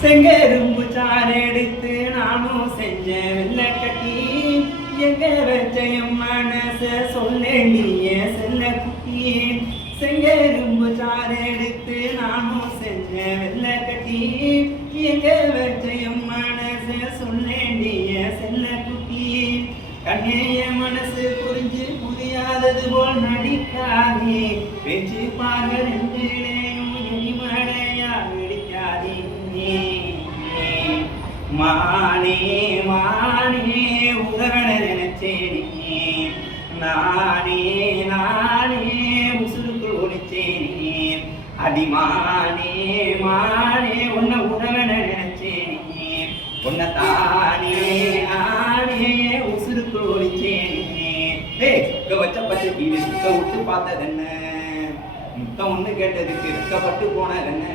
செங்கரும்பு சாறு எடுத்து நானும் செஞ்சேன் வெள்ளை கட்டி எங்க வச்சையும் மனச சொல்லேண்டிய செல்ல குட்டி செங்கரும்பு சாறு எடுத்து நானும் செஞ்சேன் வெள்ளை கட்டி எங்க வச்சையும் மனச சொல்லேண்டிய செல்ல குட்டி கண்ணைய மனசு புரிஞ்சு புரியாதது போல் நடிக்காதே பேச்சு பார்வை ரெண்டிலேயும் எரிமடையா வெடிக்காதே மானே மானே உதவன நினைச்சேனே நானே நானே உசுருக்குள் ஒழிச்சேனே அடிமானே மானே உன்னை உதவன நினைச்சேனே உன்னை தானே நானே உசுருக்குள் ஒழிச்சேனே வச்ச பச்சை கீழே சுத்த விட்டு பார்த்தது என்ன முத்தம் ஒண்ணு கேட்டதுக்கு இருக்கப்பட்டு போனது என்ன